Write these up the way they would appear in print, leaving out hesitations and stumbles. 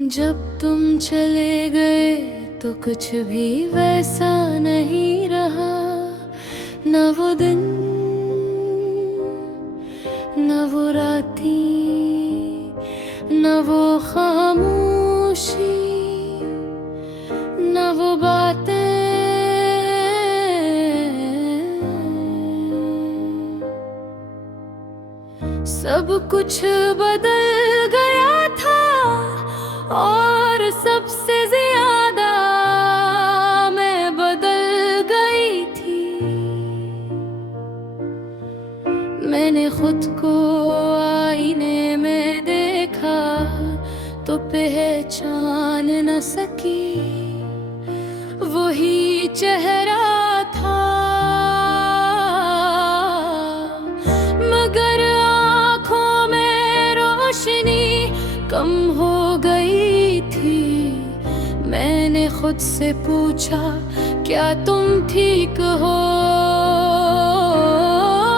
जब तुम चले गए तो कुछ भी वैसा नहीं रहा। न वो दिन, न वो राती, न वो खामोशी, न वो बातें। सब कुछ बदल गया था और सबसे ज्यादा मैं बदल गई थी। मैंने खुद को आईने में देखा तो पहचान न सकी वही चेहरा था, मगर आँखों में रोशनी कम हो गई थी। मैंने खुद से पूछा, क्या तुम ठीक हो?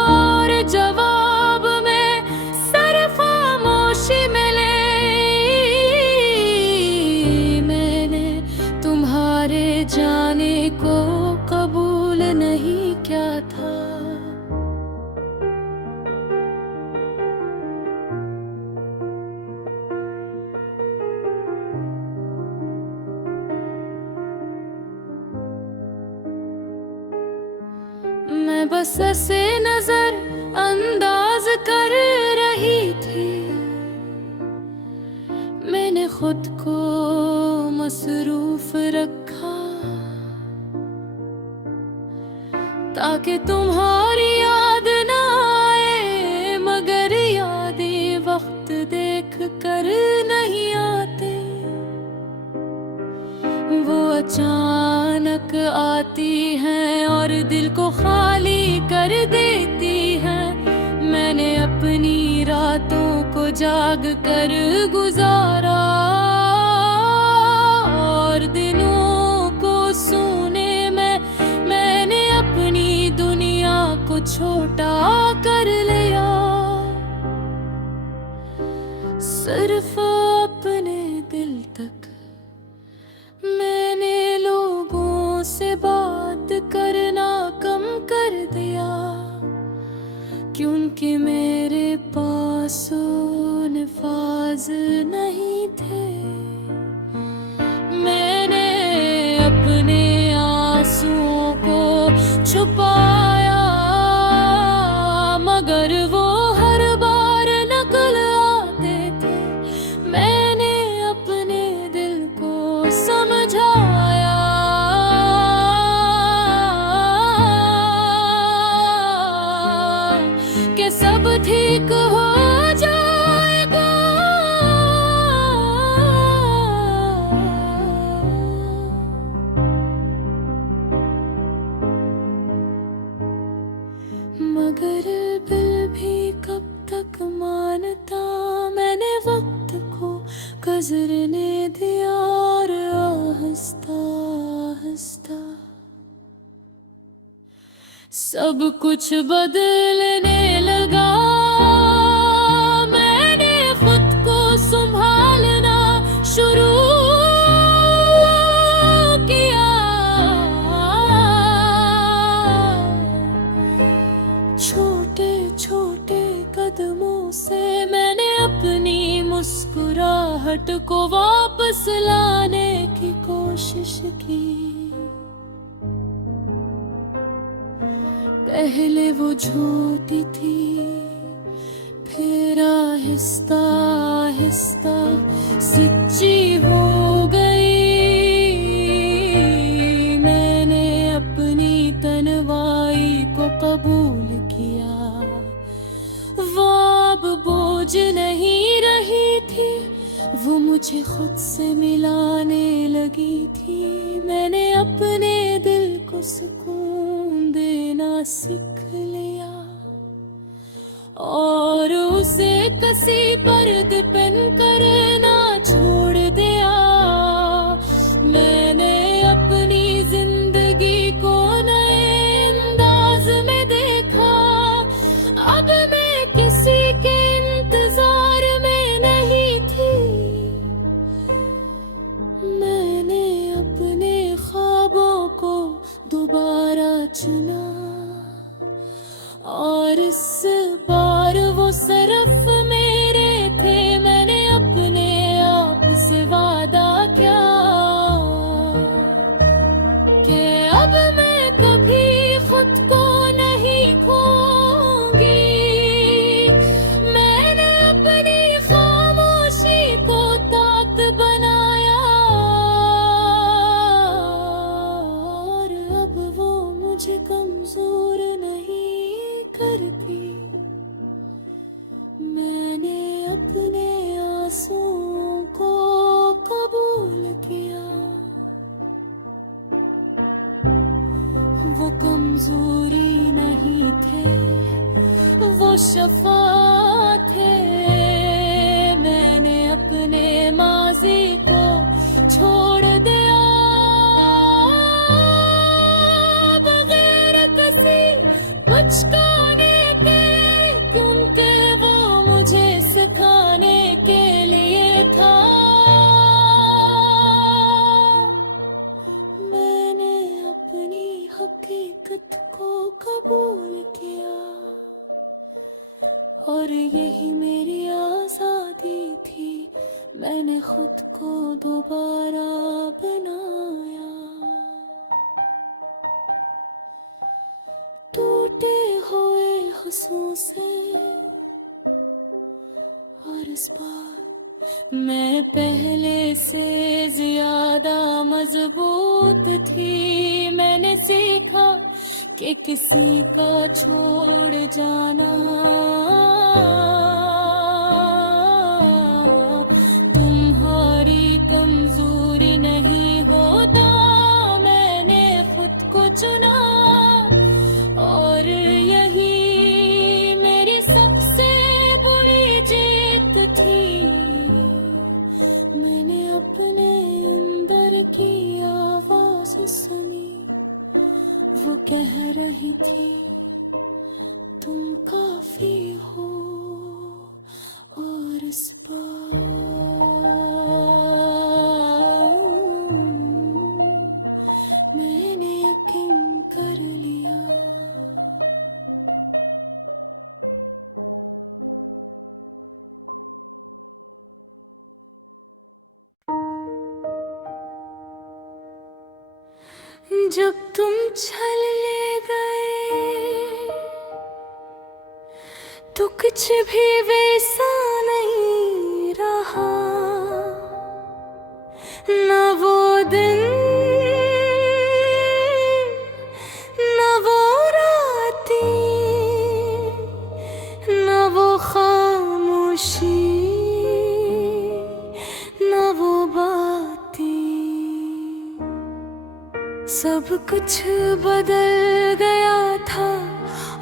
और जवाब में सिर्फ खामोशी मिली। मैंने तुम्हारे जाने को कबूल नहीं किया था। मैं बस ऐसे नजर अंदाज कर रही थी। मैंने खुद को मसरूफ रखा ताकि तुम्हारी याद ना आए, मगर यादें वक्त देख कर नहीं आते। वो अचानक आती हैं और दिल को खाली कर देती हैं। मैंने अपनी रातों को जाग कर गुजारा और दिनों को सोने में मैंने अपनी दुनिया को छोटा कर लिया। सिर्फ अपने दिल तक मैंने लोगों से बात करना कम कर दिया, क्योंकि मेरे पास अल्फाज नहीं थे। मैंने अपने आंसुओं को छुपाया, मगर वो हर बार नकल आते थे। मैंने अपने दिल को समझाया कि सब ठीक हो जाएगा। मगर दिल भी कब तक मानता। मैंने वक्त को गुजरने दिया और आहिस्ता आहिस्ता सब कुछ बदलने लगा। मैंने खुद को संभालना शुरू किया। छोटे छोटे कदमों से मैंने अपनी मुस्कुराहट को वापस लाने की कोशिश की। पहले वो झूठी थी, फिर आहिस्ता आहिस्ता सच्ची हो गई। मैंने अपनी तन्हाई को कबूल किया। वो अब बोझ नहीं रही थी, वो मुझे खुद से मिलाने लगी थी। मैंने अपने दिल को सुकून देना सीख लिया और उसे किसी पर डिपेंड करना छोड़ दिया। मैंने अपनी जिंदगी को नए अंदाज में देखा। अब मैं किसी के इंतजार में नहीं थी, वक्त बनाया, और अब वो मुझे कमजोर नहीं करती। मैंने अपने आंसुओं को कबूल किया। वो कमजोरी नहीं थे, वो शफा थे। मैंने अपने माजी को छोड़ दिया, बगैर किसी कुछ कहने के, क्योंकि वो मुझे सिखाने के लिए था। मैंने अपनी हकीकत को कबूल किया, और यही मेरी आजादी थी। मैंने खुद को दोबारा बनाया। टूटे हुए हुस्नों से, और इस बार मैं पहले से ज्यादा मजबूत थी। मैंने सीखा कि किसी का छोड़ जाना तुम्हारी कमजोरी नहीं होता। मैंने खुद को चुना, और यही मेरी सबसे बड़ी जीत थी। मैंने अपने अंदर की आवाज सुनी, वो कह रही थी तुम काफी हो। और इस बार मैंने यकीन कर लिया। जब तुम चले गए तो कुछ भी वैसा नहीं रहा। न वो दिन, न वो रातें, न वो खामोशी, न वो बातें। सब कुछ बदल गया था,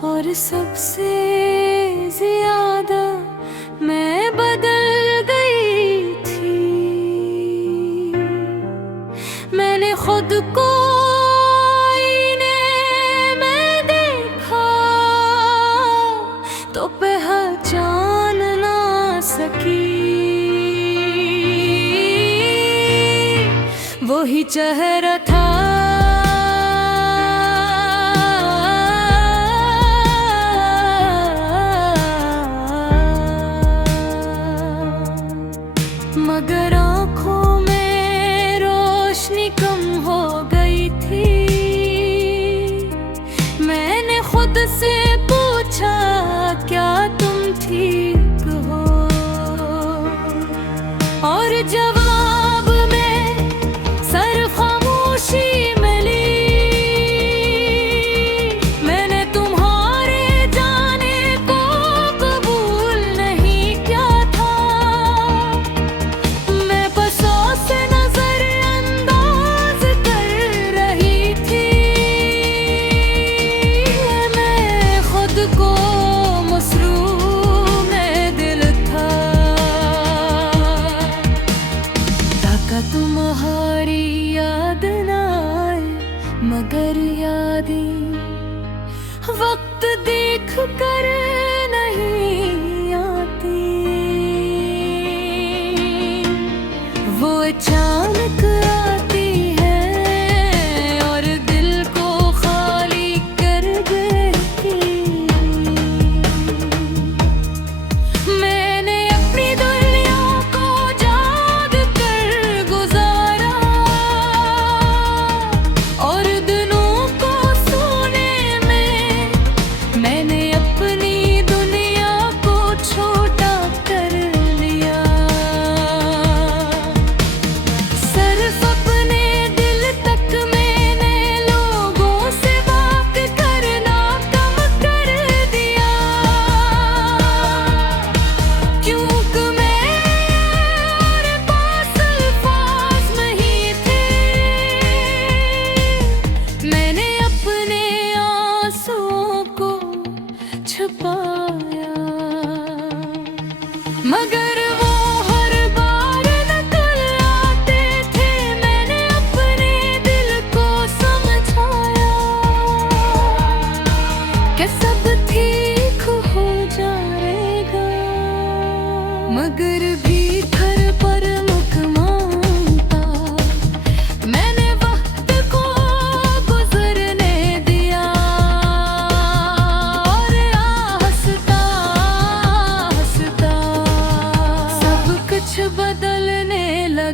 और सबसे ज्यादा मैं बदल गई थी। मैंने खुद को आईने में देखा तो पहचान ना सकी। वही चेहरा था मगर आँखों में रोशनी कम हो गई थी। मैंने खुद से पूछा क्या तुम ठीक हो, और जवाब में सर खामोशी मिली। मैंने तुम्हारे जाने को कबूल नहीं किया था। मैं बस से नजरअंदाज कर रही थी। मैं खुद को मसरूम दिल था, ताका तुम्हारी याद ना आए, मगर यादें वक्त देख कर नहीं आती। वो अचानक आती है और दिल को खाली कर देती। मैंने अपनी दुनिया को जाग कर गुजारा, और दिनों को सोने में मैंने अपनी दुनिया को छोटा कर लिया।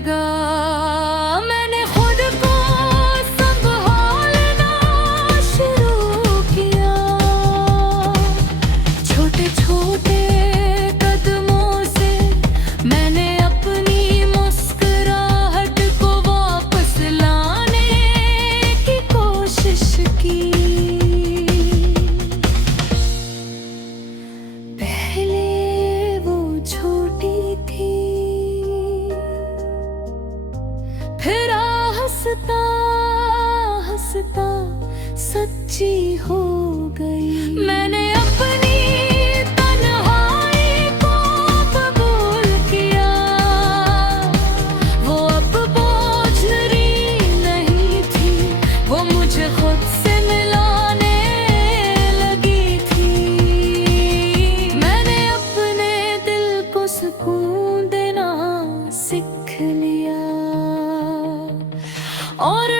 लगा। मैंने खुद को संभालना शुरू किया। छोटे छोटे कदमों से मैंने अपनी मुस्कुराहट को वापस लाने की कोशिश की। पहले वो छोटी थी, फिर हंसता हंसता सच्ची हो गई। मैंने अपनी तन्हाई को कबूल किया। वो अब बोझिल नहीं थी, वो मुझे खुद से मिलाने लगी थी। मैंने अपने दिल को सुकून देना सीख लिया और